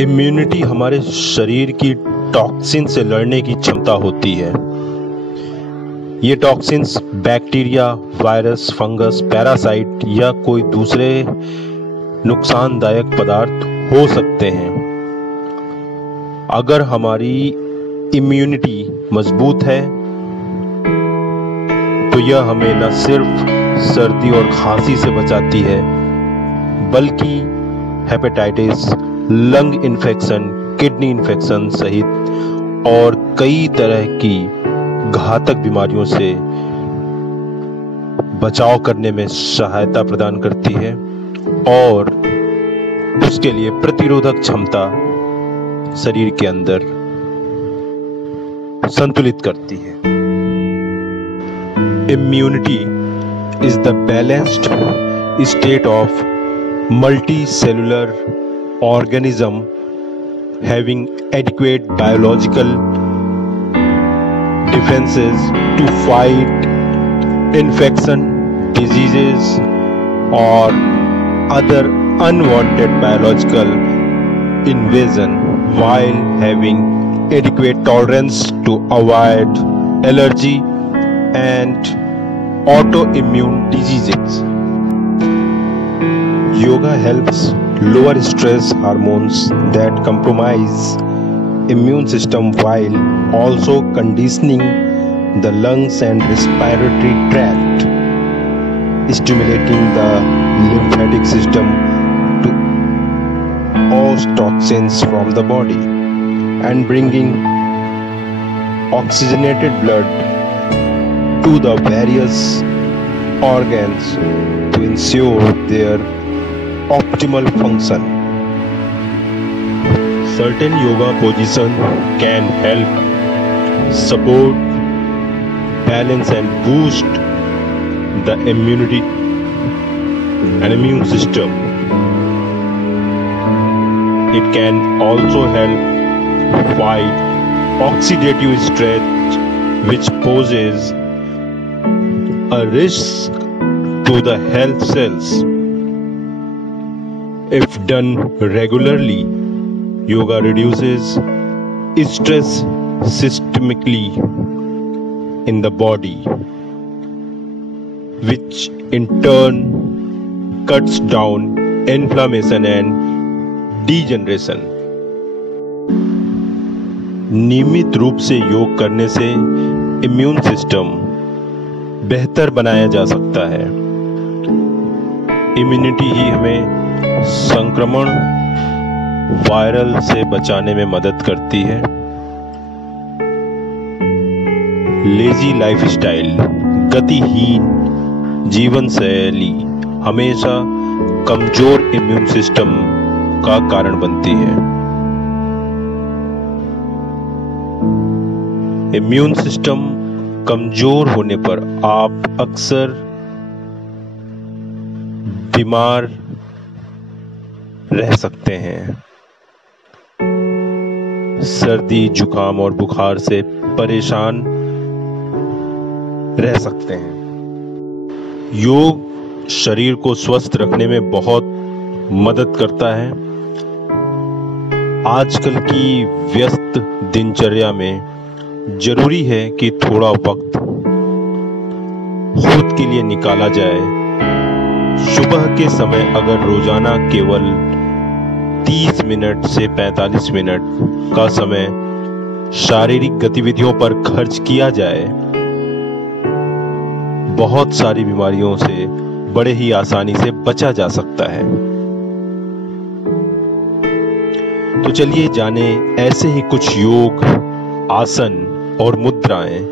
Immunity हमारे शरीर की टॉक्सिन से लड़ने की क्षमता होती है। ये toxins bacteria, virus, fungus, parasite या कोई दूसरे नुकसानदायक पदार्थ हो सकते हैं। अगर हमारी इम्यूनिटी मजबूत है तो यह हमें न सिर्फ सर्दी और खांसी से बचाती है बल्कि hepatitis, lung infection, kidney infection सहित और कई तरह की घातक बीमारियों से बचाव करने में सहायता प्रदान करती है और उसके लिए प्रतिरोधक क्षमता शरीर के अंदर संतुलित करती है। Immunity is the balanced state of multicellular organism having adequate biological defenses to fight infection, diseases or other unwanted biological invasion while having adequate tolerance to avoid allergy and autoimmune diseases. Yoga helps lower stress hormones that compromise immune system while also conditioning the lungs and respiratory tract, stimulating the lymphatic system to oust toxins from the body and bringing oxygenated blood to the various organs to ensure their optimal function. Certain yoga position can help support, balance and boost the immunity and immune system. It can also help fight oxidative stress which poses a risk to the health cells. If done regularly, yoga reduces stress systemically in the body, which in turn cuts down inflammation and degeneration. नियमित रूप से योग करने से immune system बेहतर बनाया जा सकता है। इम्यूनिटी ही हमें संक्रमण, वायरल से बचाने में मदद करती है। लेजी लाइफस्टाइल, गतिहीन जीवन शैली हमेशा कमजोर इम्यून सिस्टम का कारण बनती है। इम्यून सिस्टम कमजोर होने पर आप अक्सर बीमार रह सकते हैं। सर्दी, जुकाम और बुखार से परेशान रह सकते हैं। योग शरीर को स्वस्थ रखने में बहुत मदद करता है। आजकल की व्यस्त दिनचर्या में जरूरी है कि थोड़ा वक्त खुद के लिए निकाला जाए। सुबह के समय अगर रोजाना केवल 30 मिनट से 45 मिनट का समय शारीरिक गतिविधियों पर खर्च किया जाए, बहुत सारी बीमारियों से बड़े ही आसानी से बचा जा सकता है। तो चलिए जाने ऐसे ही कुछ योग, आसन और मुद्राएं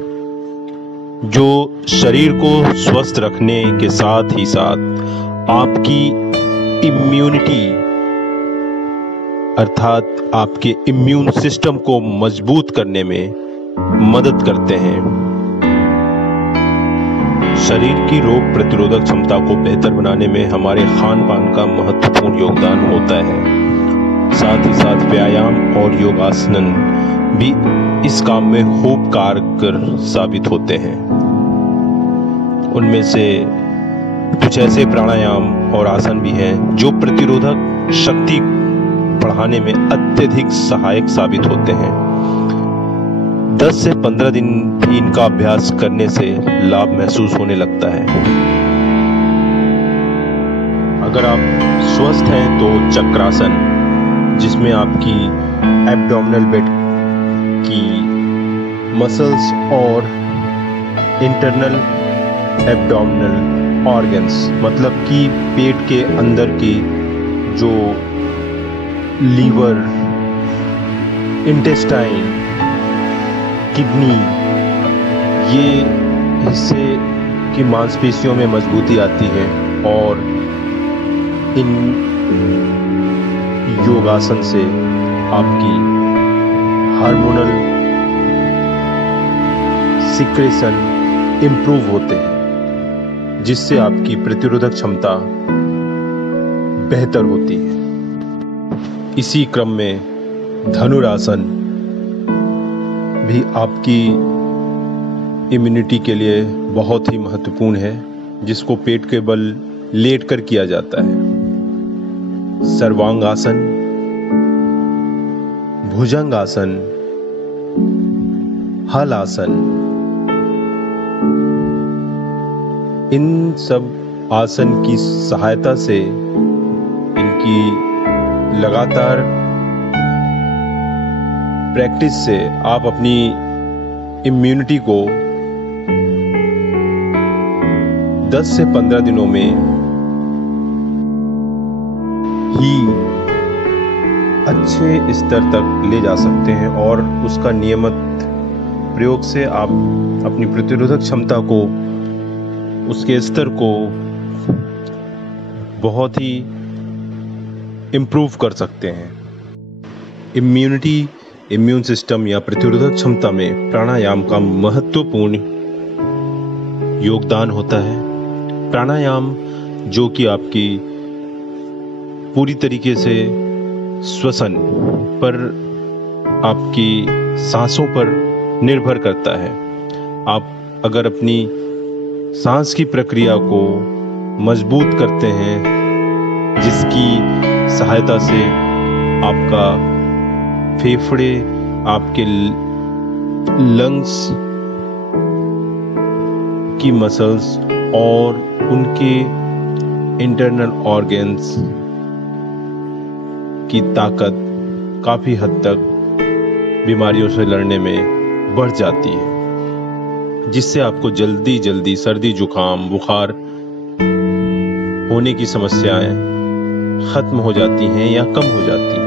जो शरीर को स्वस्थ रखने के साथ ही साथ आपकी इम्यूनिटी अर्थात आपके इम्यून सिस्टम को मजबूत करने में मदद करते हैं। शरीर की रोग प्रतिरोधक क्षमता को बेहतर बनाने में हमारे खान पान का महत्वपूर्ण योगदान होता है। साथ ही साथ व्यायाम और योगासन भी इस काम में खूब कारगर साबित होते हैं। उनमें से कुछ ऐसे प्राणायाम और आसन भी हैं जो प्रतिरोधक शक्ति बढ़ाने में अत्यधिक सहायक साबित होते हैं। 10 से 15 दिन भी इनका अभ्यास करने से लाभ महसूस होने लगता है। अगर आप स्वस्थ हैं तो चक्रासन, जिसमें आपकी एब्डोमिनल बेड की मसल्स और इंटरनल एब्डोमिनल ऑर्गन्स, मतलब कि पेट के अंदर की जो लीवर, इंटेस्टाइन, किडनी, ये हिस्से की मांसपेशियों में मजबूती आती है और इन योगासन से आपकी हार्मोनल सिक्रेशन इम्प्रूव होते हैं, जिससे आपकी प्रतिरोधक क्षमता बेहतर होती है। इसी क्रम में धनुरासन भी आपकी इम्यूनिटी के लिए बहुत ही महत्वपूर्ण है, जिसको पेट के बल लेटकर किया जाता है। सर्वांगासन, भुजंगासन, हलासन, इन सब आसन की सहायता से, इनकी लगातार प्रैक्टिस से आप अपनी इम्यूनिटी को 10 से 15 दिनों में ही अच्छे स्तर तक ले जा सकते हैं और उसका नियमित प्रयोग से आप अपनी प्रतिरोधक क्षमता को, उसके स्तर को बहुत ही इम्प्रूव कर सकते हैं। इम्यून सिस्टम या प्रतिरोधक क्षमता में प्राणायाम का महत्वपूर्ण योगदान होता है। प्राणायाम जो कि आपकी पूरी तरीके से श्वसन पर, आपकी सांसों पर निर्भर करता है। आप अगर अपनी सांस की प्रक्रिया को मजबूत करते हैं, जिसकी सहायता से आपका फेफड़े, आपके लंग्स की मसल्स और उनके इंटरनल ऑर्गन्स की ताकत काफी हद तक बीमारियों से लड़ने में बढ़ जाती है, जिससे आपको जल्दी सर्दी, जुकाम, बुखार होने की समस्याएं खत्म हो जाती हैं या कम हो जाती हैं।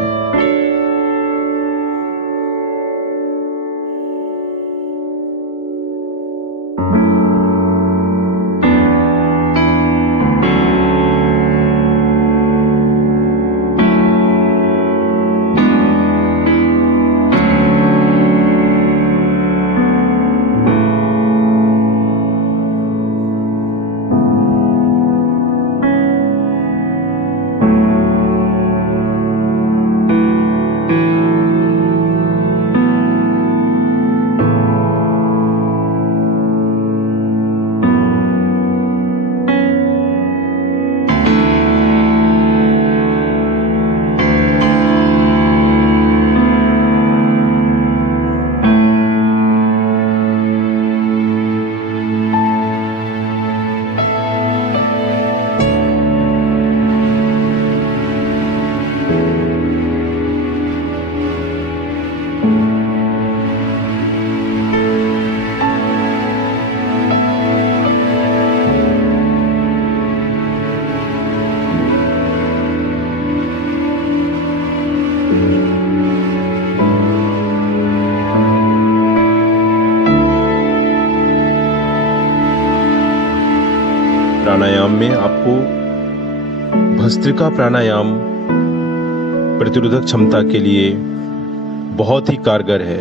प्राणायाम में आपको भस्त्रिका प्राणायाम प्रतिरोधक क्षमता के लिए बहुत ही कारगर है।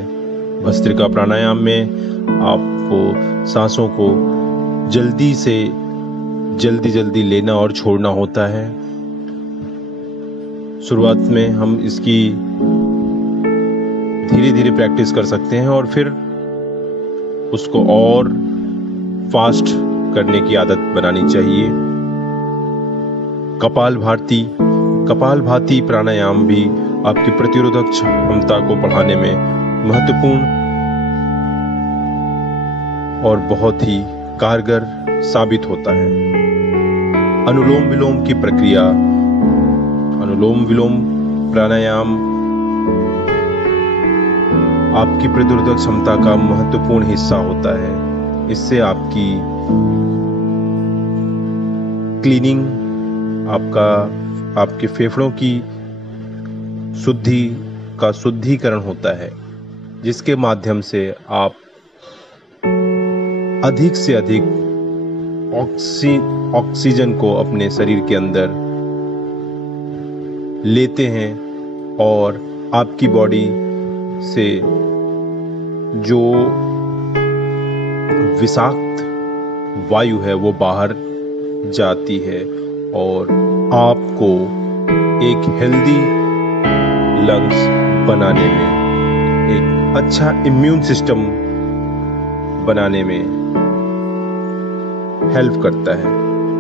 भस्त्रिका प्राणायाम में आपको सांसों को जल्दी लेना और छोड़ना होता है। शुरुआत में हम इसकी धीरे प्रैक्टिस कर सकते हैं और फिर उसको और फास्ट करने की आदत बनानी चाहिए। कपालभाति प्राणायाम भी आपकी प्रतिरोधक क्षमता को बढ़ाने में महत्वपूर्ण और बहुत ही कारगर साबित होता है। अनुलोम विलोम की प्रक्रिया, अनुलोम विलोम प्राणायाम आपकी प्रतिरोधक क्षमता का महत्वपूर्ण हिस्सा होता है। इससे आपकी क्लीनिंग, आपके फेफड़ों की शुद्धिकरण होता है, जिसके माध्यम से आप अधिक से अधिक ऑक्सीजन को अपने शरीर के अंदर लेते हैं और आपकी बॉडी से जो विषाक्त वायु है वो बाहर जाती है और आपको एक हेल्दी लंग्स बनाने में, एक अच्छा इम्यून सिस्टम बनाने में हेल्प करता है।